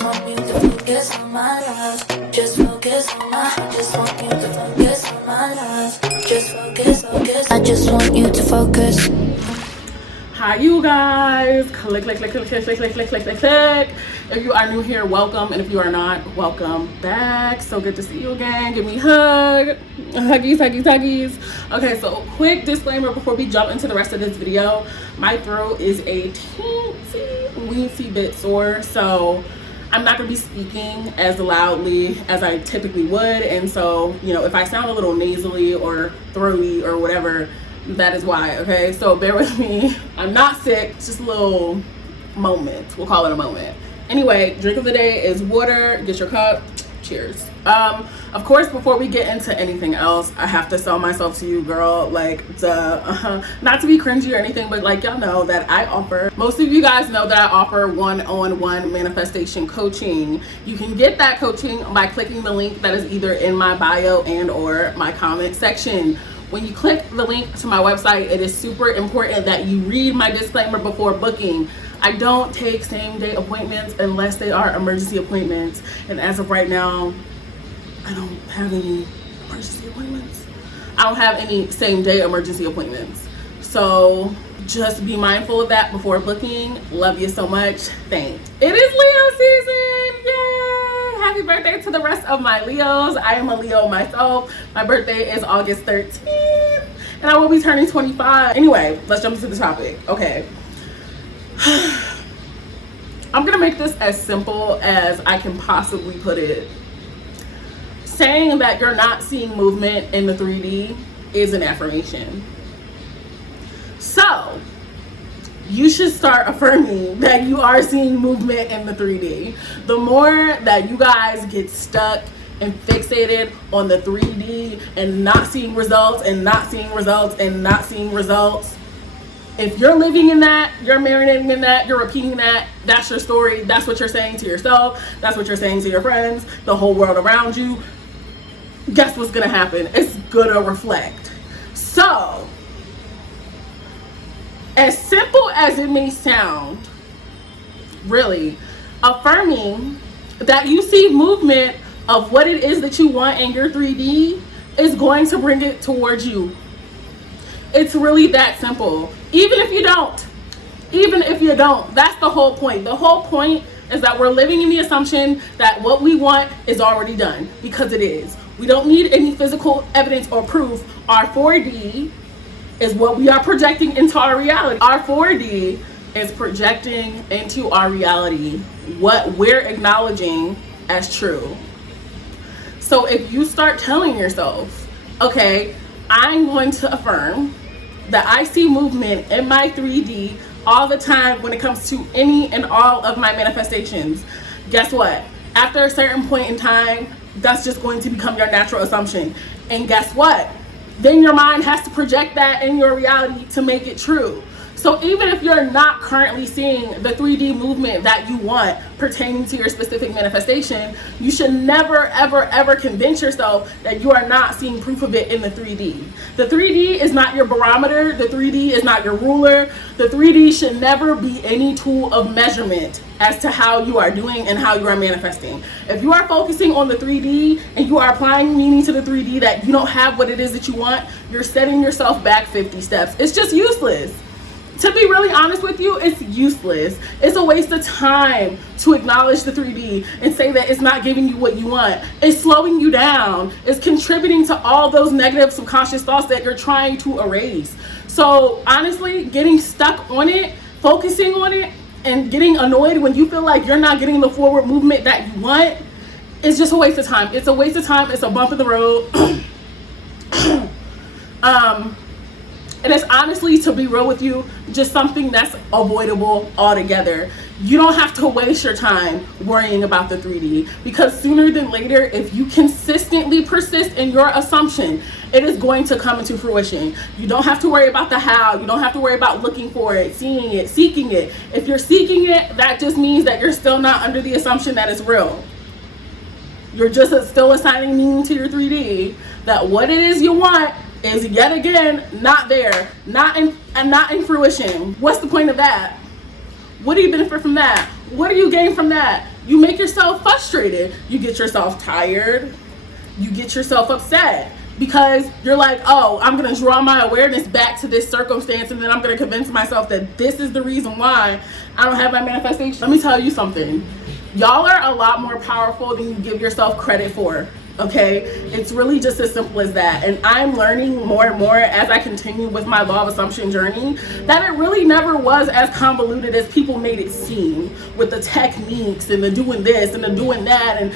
just want you to focus on my love. Just focus on my, I just want you to focus on my love. Just focus, I just want you to focus. Hi you guys, click. If you are new here, welcome, and if you are not, welcome back. So good to see you again. Give me a hug, huggies. Okay, so quick disclaimer before we jump into the rest of this video. My throat is a weensy bit sore, so I'm not gonna be speaking as loudly as I typically would, and so, you know, if I sound a little nasally or throaty or whatever, that is why. Okay, so bear with me. I'm not sick, it's just a little moment. We'll call it a moment. Anyway, drink of the day is water. Get your cup. Cheers. Of course, before we get into anything else, I have to sell myself to you, girl. Like, not to be cringy or anything, but like, y'all know that I offer, most of you guys know that I offer one-on-one manifestation coaching. You can get that coaching by clicking the link that is either in my bio and or my comment section. When you click the link to my website, it is super important that you read my disclaimer before booking. I don't take same-day appointments unless they are emergency appointments. And as of right now, I don't have any emergency appointments. I don't have any same-day emergency appointments. So just be mindful of that before booking. Love you so much. Thanks. It is Leo season. Yay! Happy birthday to the rest of my Leos. I am a Leo myself. My birthday is August 13th. And I will be turning 25. Anyway, let's jump into the topic. Okay. I'm gonna make this as simple as I can possibly put it. Saying that you're not seeing movement in the 3D is an affirmation. So you should start affirming that you are seeing movement in the 3D. The more that you guys get stuck and fixated on the 3D and not seeing results and not seeing results and not seeing results, if you're living in that, you're marinating in that, you're repeating that, that's your story, that's what you're saying to yourself, that's what you're saying to your friends, the whole world around you, guess what's gonna happen? It's gonna reflect. So, as simple as it may sound, really, affirming that you see movement of what it is that you want in your 3D is going to bring it towards you. It's really that simple. Even if you don't, that's the whole point. The whole point is that we're living in the assumption that what we want is already done, because it is. We don't need any physical evidence or proof. Our 4D is what we are projecting into our reality. Our 4D is projecting into our reality what we're acknowledging as true. So if you start telling yourself, okay, I'm going to affirm that I see movement in my 3D all the time when it comes to any and all of my manifestations, guess what? After a certain point in time, that's just going to become your natural assumption. And guess what? Then your mind has to project that in your reality to make it true. So even if you're not currently seeing the 3D movement that you want pertaining to your specific manifestation, you should never, ever convince yourself that you are not seeing proof of it in the 3D. The 3D is not your barometer. The 3D is not your ruler. The 3D should never be any tool of measurement as to how you are doing and how you are manifesting. If you are focusing on the 3D and you are applying meaning to the 3D that you don't have what it is that you want, you're setting yourself back 50 steps. It's just useless. To be really honest with you, it's useless. It's a waste of time to acknowledge the 3D and say that it's not giving you what you want. It's slowing you down. It's contributing to all those negative subconscious thoughts that you're trying to erase. So honestly, getting stuck on it, focusing on it, and getting annoyed when you feel like you're not getting the forward movement that you want is just a waste of time. It's a waste of time. It's a bump in the road. And it's honestly, to be real with you, just something that's avoidable altogether. You don't have to waste your time worrying about the 3D, because sooner than later, if you consistently persist in your assumption, it is going to come into fruition. You don't have to worry about the how. You don't have to worry about looking for it, seeing it, seeking it. If you're seeking it, that just means that you're still not under the assumption that it's real. You're just still assigning meaning to your 3D, that what it is you want is yet again not there, not in fruition. What's the point of that? What do you benefit from that? What do you gain from that? you make yourself frustrated. You get yourself tired. You get yourself upset because you're like, oh, I'm going to draw my awareness back to this circumstance, and then I'm going to convince myself that this is the reason why I don't have my manifestation. Let me tell you something. Y'all are a lot more powerful than you give yourself credit for. Okay, it's really just as simple as that. And I'm learning more and more as I continue with my law of assumption journey that it really never was as convoluted as people made it seem, with the techniques and the doing this and the doing that and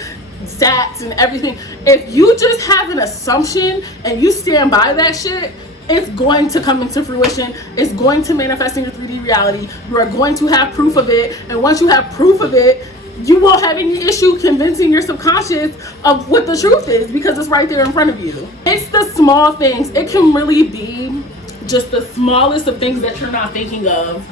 stats and everything. If you just have an assumption and you stand by that shit, it's going to come into fruition. It's going to manifest in your 3D reality. You are going to have proof of it. And once you have proof of it, you won't have any issue convincing your subconscious of what the truth is, because it's right there in front of you. It's the small things. It can really be just the smallest of things that you're not thinking of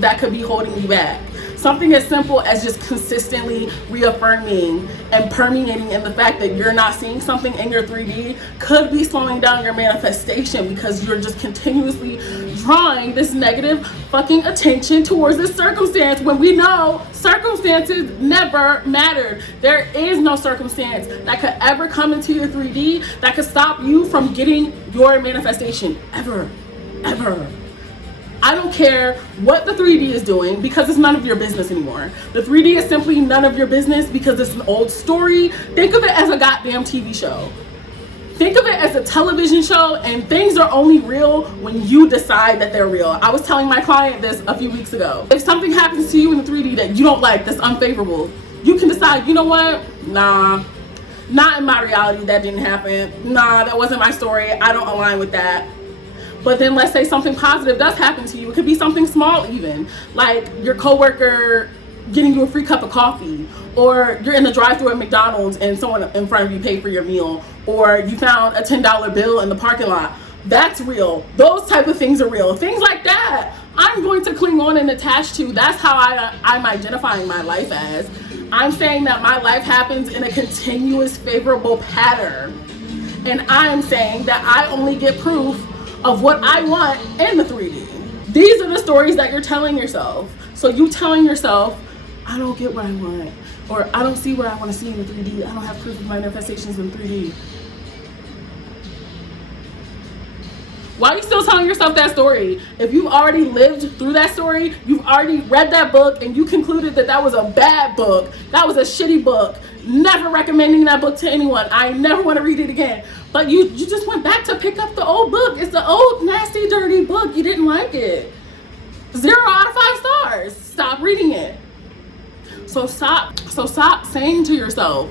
that could be holding you back. Something as simple as just consistently reaffirming and permeating in the fact that you're not seeing something in your 3D could be slowing down your manifestation, because you're just continuously drawing this negative fucking attention towards this circumstance when we know circumstances never mattered. There is no circumstance that could ever come into your 3D that could stop you from getting your manifestation, ever. I don't care what the 3D is doing, because it's none of your business anymore. The 3D is simply none of your business because it's an old story. Think of it as a goddamn TV show. Think of it as a television show, and things are only real when you decide that they're real. I was telling my client this a few weeks ago. If something happens to you in the 3D that you don't like, that's unfavorable, you can decide, you know what? Nah, not in my reality, that didn't happen. Nah, that wasn't my story. I don't align with that. But then let's say something positive does happen to you. It could be something small even, like your coworker getting you a free cup of coffee, or you're in the drive-thru at McDonald's and someone in front of you paid for your meal, or you found a $10 bill in the parking lot. That's real. Those type of things are real. Things like that, I'm going to cling on and attach to. That's how I'm identifying my life as. I'm saying that my life happens in a continuous favorable pattern. And I'm saying that I only get proof of what I want in the 3D. These are the stories that you're telling yourself. So you telling yourself, I don't get what I want, or I don't see what I want to see in the 3D. I don't have proof of my manifestations in 3D. Why are you still telling yourself that story? If you've already lived through that story, you've already read that book, and you concluded that that was a bad book, that was a shitty book, never recommending that book to anyone, I never want to read it again. But you just went back to pick up the old book. It's the old, nasty, dirty book. You didn't like it. 0 out of 5 stars. Stop reading it. So stop saying to yourself,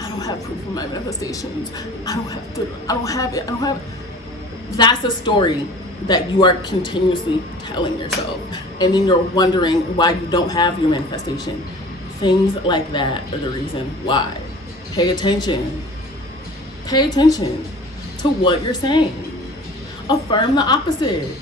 I don't have proof of my manifestations. I don't have it. That's a story that you are continuously telling yourself. And then you're wondering why you don't have your manifestation. Things like that are the reason why. Pay attention. Pay attention to what you're saying. Affirm the opposite.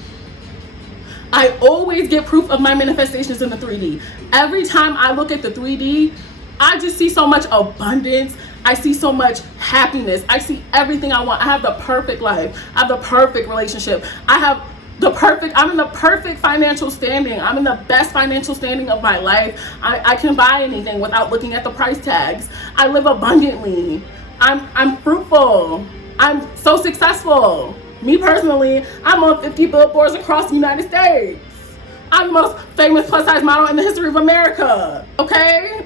I always get proof of my manifestations in the 3D. Every time I look at the 3D, I just see so much abundance. I see so much happiness. I see everything I want. I have the perfect life. I have the perfect relationship. I'm in the perfect financial standing. I'm in the best financial standing of my life. I can buy anything without looking at the price tags. I live abundantly. I'm fruitful. I'm so successful. Me personally, I'm on 50 billboards across the United States. I'm the most famous plus size model in the history of America. Okay?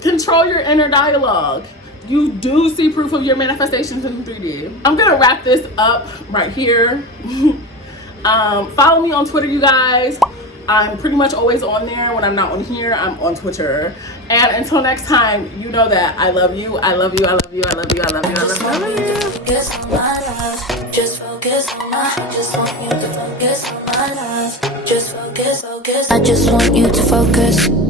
Control your inner dialogue. You do see proof of your manifestations in 3D. I'm gonna wrap this up right here. Follow me on Twitter, you guys. I'm pretty much always on there. When I'm not on here, I'm on Twitter. And until next time, you know that I love you. I love you. I love you. I love you. I love you. I love you. I love you. Focus on my love. Just focus on my. I just want you to focus on my love. Just focus. I just want you to focus.